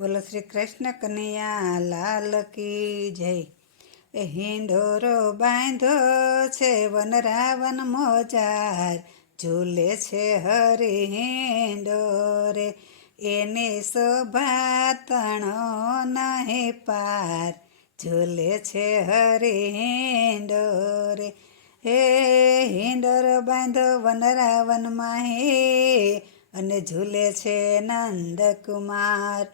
બોલો શ્રી કૃષ્ણ કનૈયા, લાલ કી જય. એ હિંડોરો બાંધો છે વન રાવણ મોજાર, ઝૂલે છે હરી હિંડોરે. એને શોભા તણો નહીં પાર, ઝૂલે છે હરી હિંડોરે. હે હિંડોરો બાંધો વન રાવનમાં હે, અને ઝૂલે છે નંદકુમાર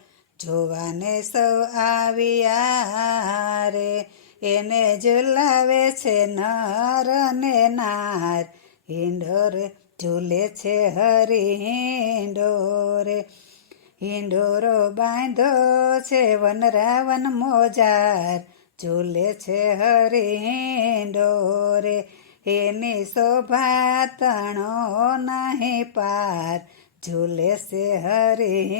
જોવાને સૌ આવ્યા રે એને ઝુલાવે છે નર ને નાર. હિંડોર ઝૂલે છે હરી હિંડોરે હિંડોરો બાંધો છે વનરાવન મોજાર. ઝૂલે છે હરી હિંડોરે એની શોભા તણો નહીં પાર. ઝૂલે છે હરી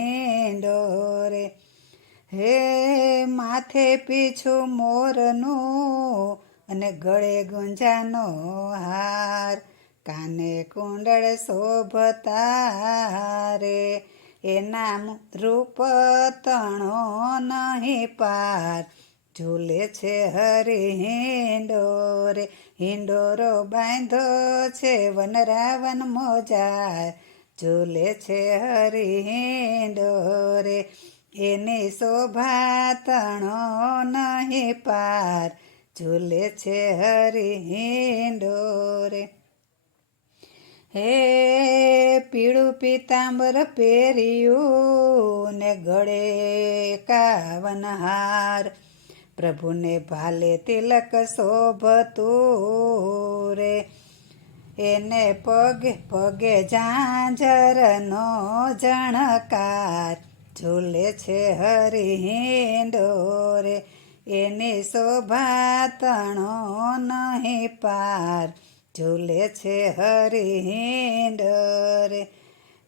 હે માથે પીછું મોરનું અને ગળે ગુંજાનો હાર. કાને કુંડળ શોભતા રે. એના રૂપ તણો નહીં પાર. ઝૂલે છે હરી હિંડોરે. હિંડોરો બાંધો છે વન રાવન મોજાર. ઝૂલે છે હરી હિંડોરે. એની શોભા તણો નહીં પાર, ઝૂલે છે હરી હિંડોરે હે પીળું પીતાંબર પહેર્યું ને ગળે કાવન હાર પ્રભુને ભાલે તિલક શોભતું રે એને પગે પગે ઝાંઝરનો જણકાર ઝૂલે છે હરી હિંડોરે એની શોભા તણો નહીં પાર. ઝૂલે છે હરી હિંડોરે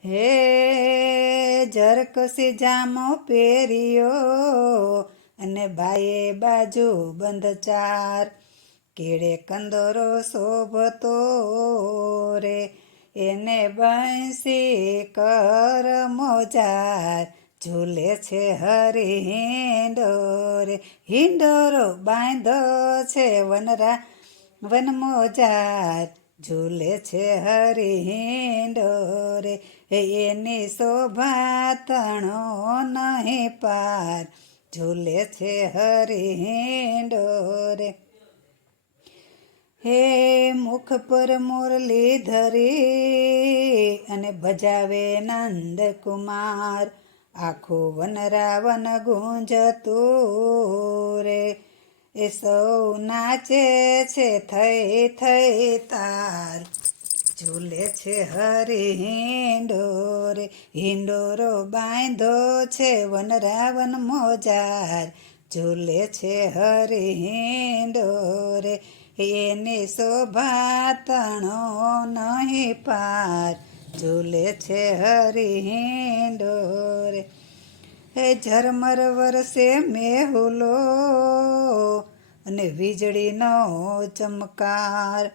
હે જરકસી જામો પહેર્યો અને બાએ બાજુ બંધ ચાર કેળે કંદોરો શોભતો રે, એને બંસી કર મોજાર. ઝૂલે છે હરી હિંડોરે હિંડોરો બાંધો છે વનરા વન મોજાર ઝૂલે છે હરી હિંડોરે એની શોભા તણો નહીં પાર. ઝૂલે છે હરી હિંડોરે હે મુખ પર મુરલી ધરી અને બજાવે નંદ કુમાર. આખું વન રાવન ગુંજતું રે. એ સૌ નાચે છે થઈ થઈ તાર. ઝૂલે છે હરી હિંડોરે હિંડોરો બાંધો છે વન રાવન મોજાર. ઝૂલે છે હરી હિંડોરે એની શોભા તણો નહીં પાર. ઝૂલે છે હરી હિંડોરે હે ઝરમર વરસે મેહુલો અને વીજળીનો ચમકાર.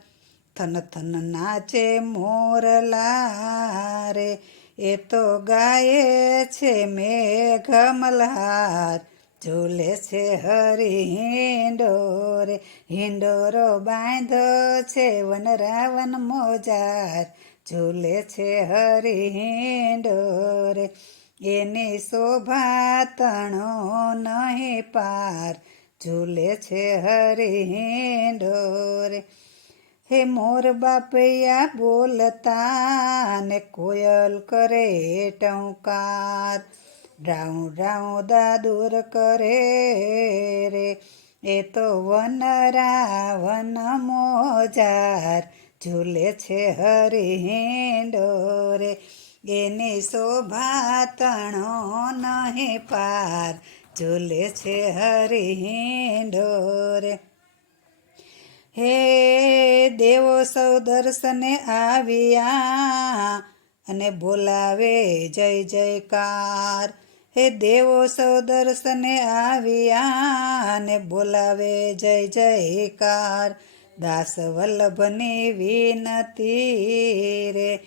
થન થન નાચે મોરલા રે એ તો ગાય છે મેઘ મલ્હાર. ઝૂલે છે હરી હિંડોરે હિંડોરો બાંધો છે વન રાવન મોજાર. ઝૂલે છે હરી હિંડોરે એની શોભા તણો નહીં પાર. ઝૂલે છે હરી હિંડોરે હે મોર બાપૈયા, બોલતા ને કોયલ કરે ટંકાર. ડ્રાઉ ડ્રાઉ દાદુર કરે રે. એ તો વન રાવન મોજાર. ઝૂલે છે હરી હિંડોરે એની શોભા તણો નહીં પાર. ઝૂલે છે હરી હિંડોરે હે દેવો સૌ દર્શને આવ્યા અને બોલાવે જય જયકાર. હે દેવો સૌ દર્શને આવ્યા અને બોલાવે જય જયકાર. દાસ વલ્લભની વિનતી રે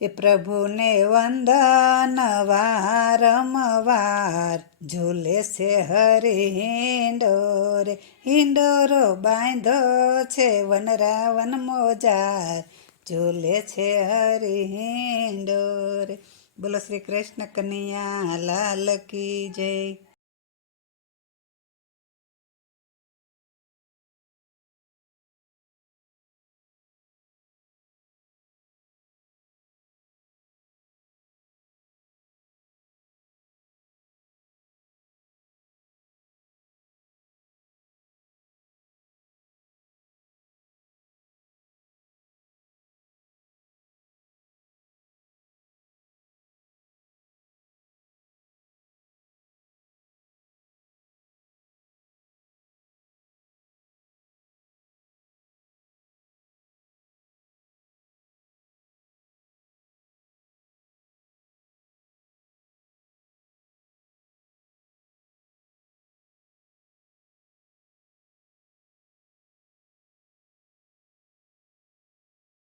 એ પ્રભુને વંદન વારંવાર ઝૂલે છે હરી હિંડોરે હિંડોરો બાંધો છે વનરાવન મોજાર ઝૂલે છે હરી હિંડોરે બોલો શ્રી કૃષ્ણ કનૈયા લાલ કી જય